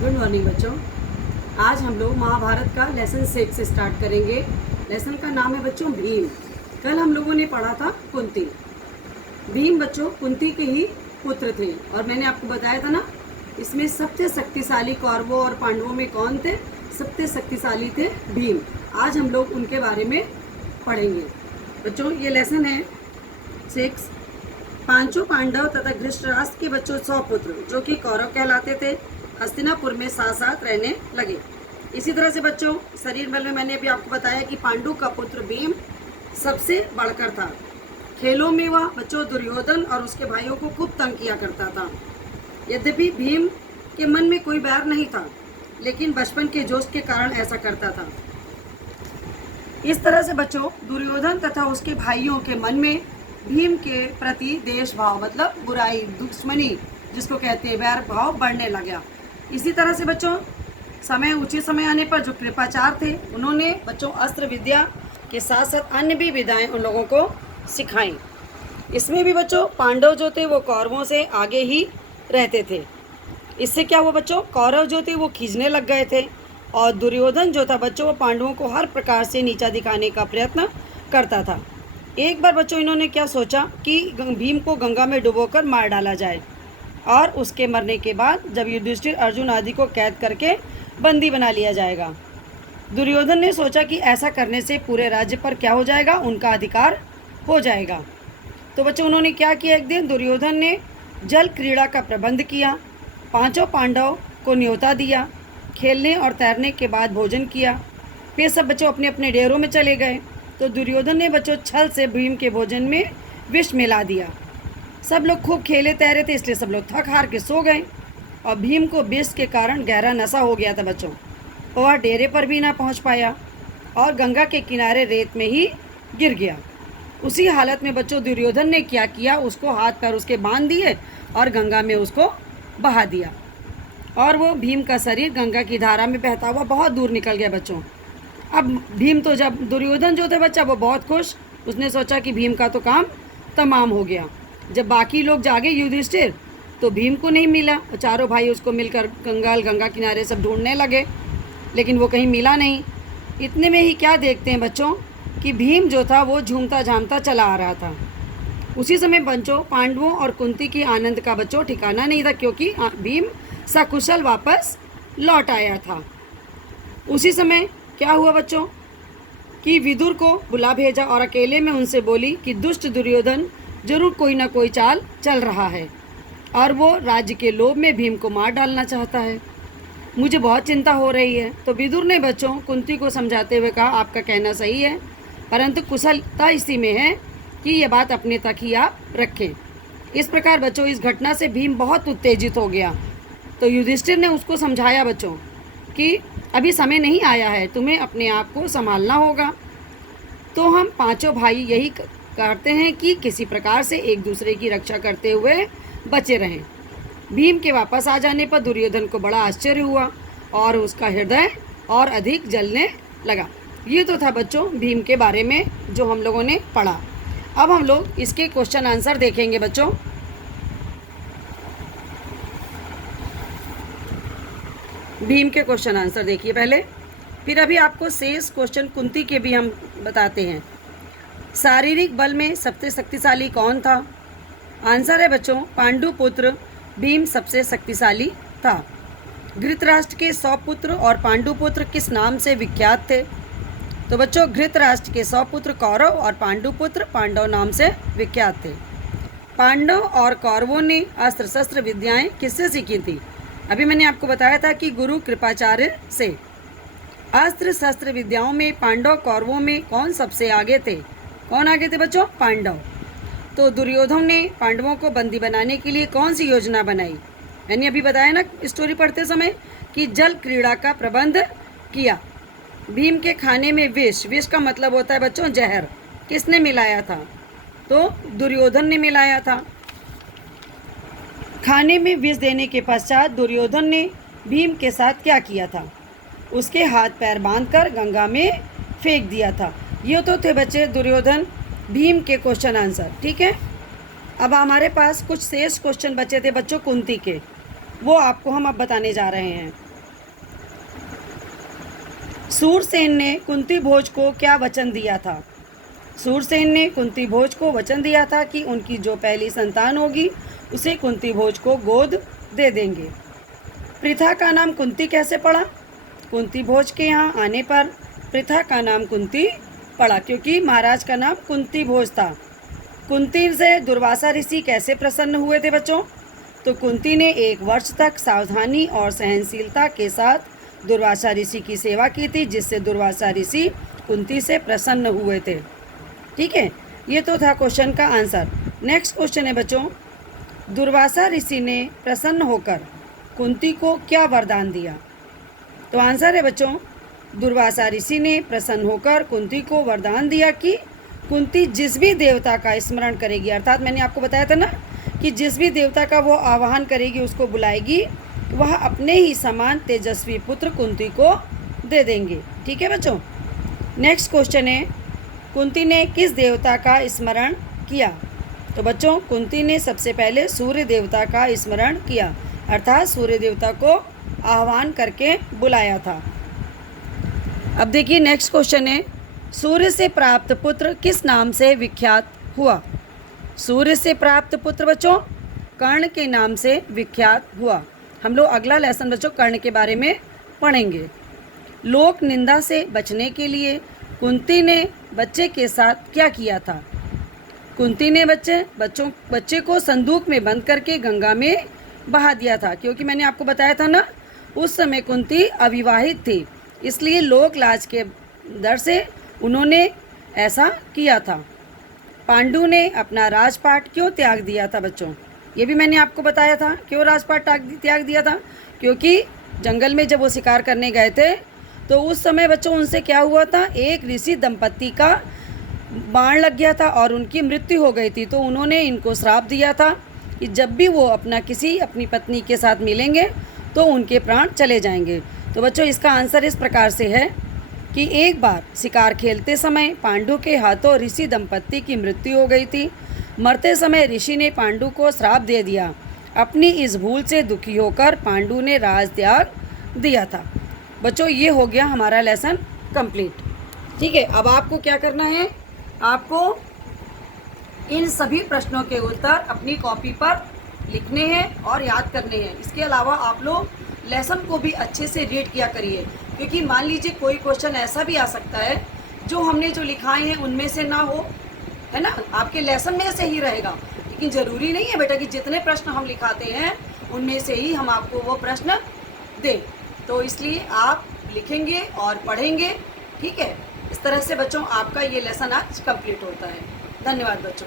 Good morning बच्चों। आज हम लोग महाभारत का लेसन 6 से स्टार्ट करेंगे। लेसन का नाम है बच्चों भीम। कल हम लोगों ने पढ़ा था कुंती। भीम बच्चों कुंती के ही पुत्र थे और मैंने आपको बताया था ना, इसमें सबसे शक्तिशाली कौरवों और पांडवों में कौन थे? सबसे शक्तिशाली थे भीम। आज हम लोग उनके बारे में पढ़ेंगे। बच्चों ये लेसन है 6। पांचों पांडव तथा धृतराष्ट्र के बच्चों 100 पुत्र जो कि कौरव कहलाते थे, हस्तिनापुर में साथ साथ रहने लगे। इसी तरह से बच्चों शरीर बल में मैंने अभी आपको बताया कि पांडु का पुत्र भीम सबसे बढ़कर था। खेलों में वह बच्चों दुर्योधन और उसके भाइयों को खूब तंग किया करता था। यद्यपि भीम के मन में कोई बैर नहीं था, लेकिन बचपन के जोश के कारण ऐसा करता था। इस तरह से बच्चों दुर्योधन तथा उसके भाइयों के मन में भीम के प्रति देश भाव मतलब बुराई, दुश्मनी जिसको कहते हैं, बैर भाव बढ़ने लगा। इसी तरह से बच्चों उचित समय आने पर जो कृपाचार्य थे उन्होंने बच्चों अस्त्र विद्या के साथ साथ अन्य भी विद्याएं उन लोगों को सिखाई। इसमें भी बच्चों पांडव जो थे वो कौरवों से आगे ही रहते थे। इससे क्या हुआ बच्चों, कौरव जो थे वो खींचने लग गए थे और दुर्योधन जो था बच्चों वो पांडवों को हर प्रकार से नीचा दिखाने का प्रयत्न करता था। एक बार बच्चों इन्होंने क्या सोचा कि भीम को गंगा में डुबोकर मार डाला जाए और उसके मरने के बाद जब युधिष्ठिर, अर्जुन आदि को कैद करके बंदी बना लिया जाएगा। दुर्योधन ने सोचा कि ऐसा करने से पूरे राज्य पर क्या हो जाएगा, उनका अधिकार हो जाएगा। तो बच्चों उन्होंने क्या किया, एक दिन दुर्योधन ने जल क्रीड़ा का प्रबंध किया, पांचों पांडव को न्योता दिया, खेलने और तैरने के बाद भोजन किया। फिर सब बच्चों अपने अपने डेरों में चले गए। तो दुर्योधन ने बच्चों छल से भीम के भोजन में विष मिला दिया। सब लोग खूब खेले तैरे थे, इसलिए सब लोग थक हार के सो गए और भीम को विष के कारण गहरा नशा हो गया था बच्चों। वह डेरे पर भी ना पहुंच पाया और गंगा के किनारे रेत में ही गिर गया। उसी हालत में बच्चों दुर्योधन ने क्या किया, उसको हाथ पैर उसके बांध दिए और गंगा में उसको बहा दिया और वो भीम का शरीर गंगा की धारा में बहता हुआ बहुत दूर निकल गया बच्चों। अब भीम तो जब दुर्योधन जो थे बच्चा वो बहुत खुश, उसने सोचा कि भीम का तो काम तमाम हो गया। जब बाकी लोग जागे युधिष्ठिर तो भीम को नहीं मिला। चारों भाई उसको मिलकर गंगा किनारे सब ढूंढने लगे, लेकिन वो कहीं मिला नहीं। इतने में ही क्या देखते हैं बच्चों कि भीम जो था वो झूमता झामता चला आ रहा था। उसी समय बच्चों पांडवों और कुंती की आनंद का बच्चों ठिकाना नहीं था, क्योंकि भीम सकुशल वापस लौट आया था। उसी समय क्या हुआ बच्चों कि विदुर को बुला भेजा और अकेले में उनसे बोली कि दुष्ट दुर्योधन जरूर कोई ना कोई चाल चल रहा है और वो राज्य के लोभ में भीम को मार डालना चाहता है। मुझे बहुत चिंता हो रही है। तो विदुर ने बच्चों कुंती को समझाते हुए कहा, आपका कहना सही है, परंतु कुशलता इसी में है कि ये बात अपने तक ही आप रखें। इस प्रकार बच्चों इस घटना से भीम बहुत उत्तेजित हो गया। तो युधिष्ठिर ने उसको समझाया बच्चों कि अभी समय नहीं आया है, तुम्हें अपने आप को संभालना होगा। तो हम पांचों भाई यही करते हैं कि किसी प्रकार से एक दूसरे की रक्षा करते हुए बचे रहें। भीम के वापस आ जाने पर दुर्योधन को बड़ा आश्चर्य हुआ और उसका हृदय और अधिक जलने लगा। ये तो था बच्चों भीम के बारे में जो हम लोगों ने पढ़ा। अब हम लोग इसके क्वेश्चन आंसर देखेंगे बच्चों। भीम के क्वेश्चन आंसर देखिए पहले, फिर अभी आपको शेष क्वेश्चन कुंती के भी हम बताते हैं। शारीरिक बल में सबसे शक्तिशाली कौन था? आंसर है बच्चों पांडु पुत्र भीम सबसे शक्तिशाली था। धृतराष्ट्र के 100 पुत्र और पांडु पुत्र किस नाम से विख्यात थे? तो बच्चों धृतराष्ट्र के 100 पुत्र कौरव और पांडु पुत्र पांडव नाम से विख्यात थे। पांडव और कौरवों ने अस्त्र शस्त्र विद्याएं किससे सीखी थी? अभी मैंने आपको बताया था कि गुरु कृपाचार्य से। अस्त्र शस्त्र विद्याओं में पांडव कौरवों में कौन सबसे आगे थे? कौन आगे थे बच्चों? पांडव। तो दुर्योधन ने पांडवों को बंदी बनाने के लिए कौन सी योजना बनाई? मैंने अभी बताया ना स्टोरी पढ़ते समय कि जल क्रीड़ा का प्रबंध किया। भीम के खाने में विष का मतलब होता है बच्चों जहर, किसने मिलाया था? तो दुर्योधन ने मिलाया था। खाने में विष देने के पश्चात दुर्योधन ने भीम के साथ क्या किया था? उसके हाथ पैर बांधकर गंगा में फेंक दिया था। ये तो थे बच्चे दुर्योधन भीम के क्वेश्चन आंसर, ठीक है। अब हमारे पास कुछ शेष क्वेश्चन बचे थे बच्चों कुंती के, वो आपको हम अब बताने जा रहे हैं। सूरसेन ने कुंती भोज को क्या वचन दिया था? सूरसेन ने कुंती भोज को वचन दिया था कि उनकी जो पहली संतान होगी उसे कुंती भोज को गोद दे देंगे। पृथा का नाम कुंती कैसे पड़ा? कुंती भोज के यहाँ आने पर पृथा का नाम कुंती पड़ा क्योंकि महाराज का नाम कुंती भोज था। कुंती से दुर्वासा ऋषि कैसे प्रसन्न हुए थे बच्चों? तो कुंती ने 1 वर्ष तक सावधानी और सहनशीलता के साथ दुर्वासा ऋषि की सेवा की थी, जिससे दुर्वासा ऋषि कुंती से प्रसन्न हुए थे। ठीक है, ये तो था क्वेश्चन का आंसर। नेक्स्ट क्वेश्चन है बच्चों, दुर्वासा ऋषि ने प्रसन्न होकर कुंती को क्या वरदान दिया? तो आंसर है बच्चों, दुर्वासा ऋषि ने प्रसन्न होकर कुंती को वरदान दिया कि कुंती जिस भी देवता का स्मरण करेगी, अर्थात मैंने आपको बताया था ना कि जिस भी देवता का वो आवाहन करेगी, उसको बुलाएगी, वह अपने ही समान तेजस्वी पुत्र कुंती को दे देंगे। ठीक है बच्चों। नेक्स्ट क्वेश्चन है, कुंती ने किस देवता का स्मरण किया? तो बच्चों कुंती ने सबसे पहले सूर्य देवता का स्मरण किया, अर्थात सूर्य देवता को आह्वान करके बुलाया था। अब देखिए नेक्स्ट क्वेश्चन है, सूर्य से प्राप्त पुत्र किस नाम से विख्यात हुआ? सूर्य से प्राप्त पुत्र बच्चों कर्ण के नाम से विख्यात हुआ। हम लोग अगला लेसन बच्चों कर्ण के बारे में पढ़ेंगे। लोक निंदा से बचने के लिए कुंती ने बच्चे के साथ क्या किया था? कुंती ने बच्चे को संदूक में बंद करके गंगा में बहा दिया था, क्योंकि मैंने आपको बताया था ना उस समय कुंती अविवाहित थी, इसलिए लोक लाज के डर से उन्होंने ऐसा किया था। पांडु ने अपना राजपाट क्यों त्याग दिया था बच्चों? ये भी मैंने आपको बताया था क्यों राजपाट त्याग दिया था, क्योंकि जंगल में जब वो शिकार करने गए थे तो उस समय बच्चों उनसे क्या हुआ था, एक ऋषि दंपत्ति का बाण लग गया था और उनकी मृत्यु हो गई थी। तो उन्होंने इनको श्राप दिया था कि जब भी वो अपनी पत्नी के साथ मिलेंगे तो उनके प्राण चले जाएंगे। तो बच्चों इसका आंसर इस प्रकार से है कि एक बार शिकार खेलते समय पांडु के हाथों ऋषि दंपत्ति की मृत्यु हो गई थी। मरते समय ऋषि ने पांडु को श्राप दे दिया। अपनी इस भूल से दुखी होकर पांडु ने राज त्याग दिया था। बच्चों ये हो गया हमारा लेसन कंप्लीट। ठीक है, अब आपको क्या करना है, आपको इन सभी प्रश्नों के उत्तर अपनी कॉपी पर लिखने हैं और याद करने हैं। इसके अलावा आप लोग लेसन को भी अच्छे से रीड किया करिए, क्योंकि मान लीजिए कोई क्वेश्चन ऐसा भी आ सकता है जो हमने जो लिखाए हैं उनमें से ना हो, है ना, आपके लेसन में से ही रहेगा। लेकिन ज़रूरी नहीं है बेटा कि जितने प्रश्न हम लिखाते हैं उनमें से ही हम आपको वो प्रश्न दें। तो इसलिए आप लिखेंगे और पढ़ेंगे। ठीक है, इस तरह से बच्चों आपका ये लेसन आज कंप्लीट होता है। धन्यवाद बच्चों।